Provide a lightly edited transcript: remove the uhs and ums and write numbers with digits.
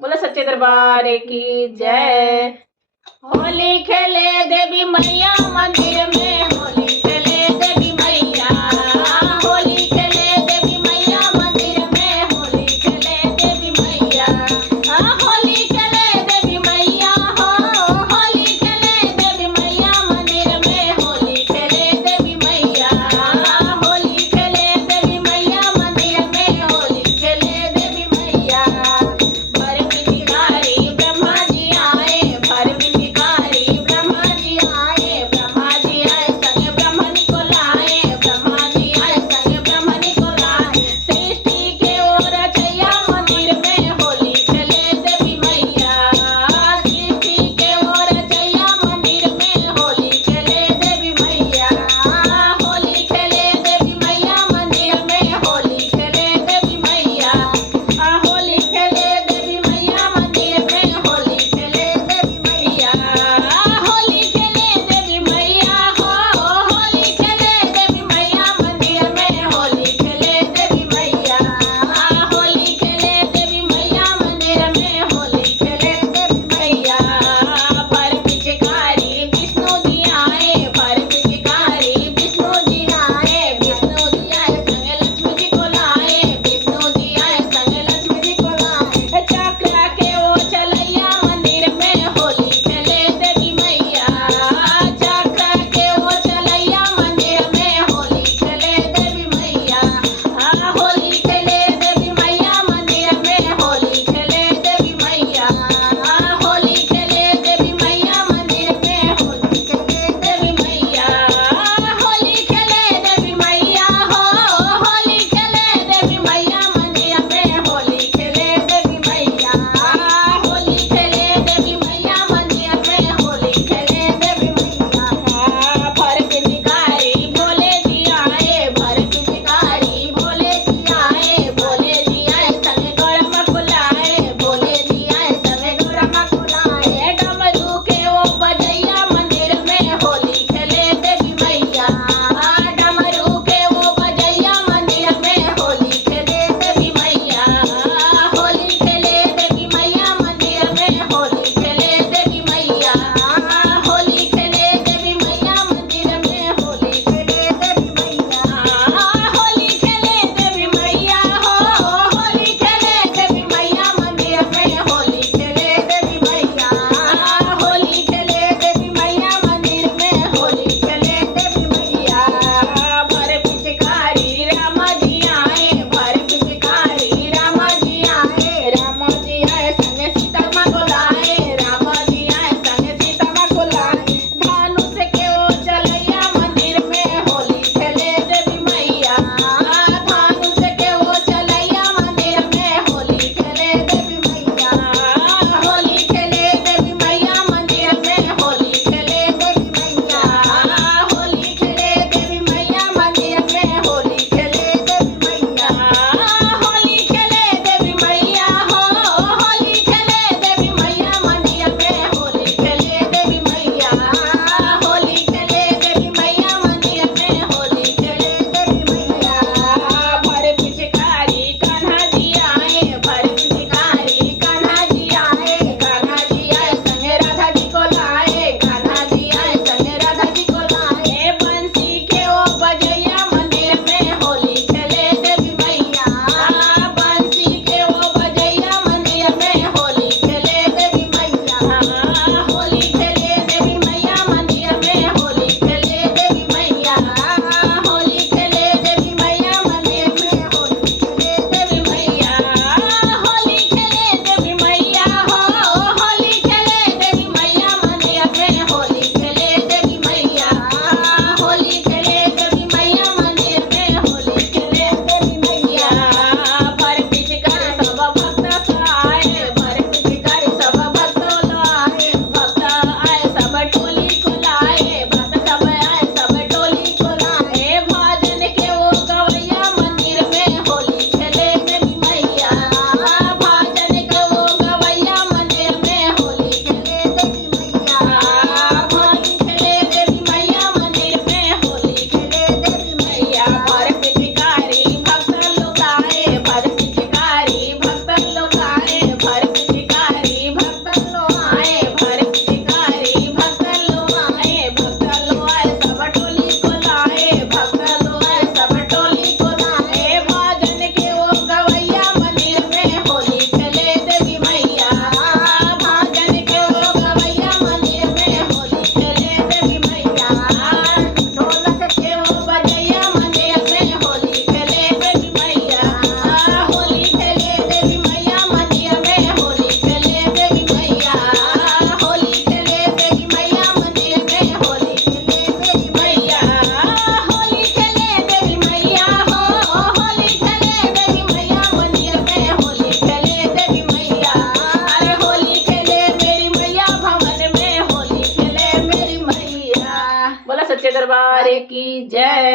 बोला सच्चे दरबार की जय। होली खेले देवी मैया मंदिर में, होली खेले देवी मैया, होली खेले देवी मैया मंदिर में, होली खेले देवी मैया, होली खेले देवी मैया हो, होली खेले देवी मैया मंदिर में, होली खेले देवी मैया, होली खेले देवी मैया मंदिर में, होली खेले देवी मैया। भर भिखारी ब्रह्मा जी आए, भर भिखारी ब्रह्मा जी आए, ब्रह्मा जी आए जय।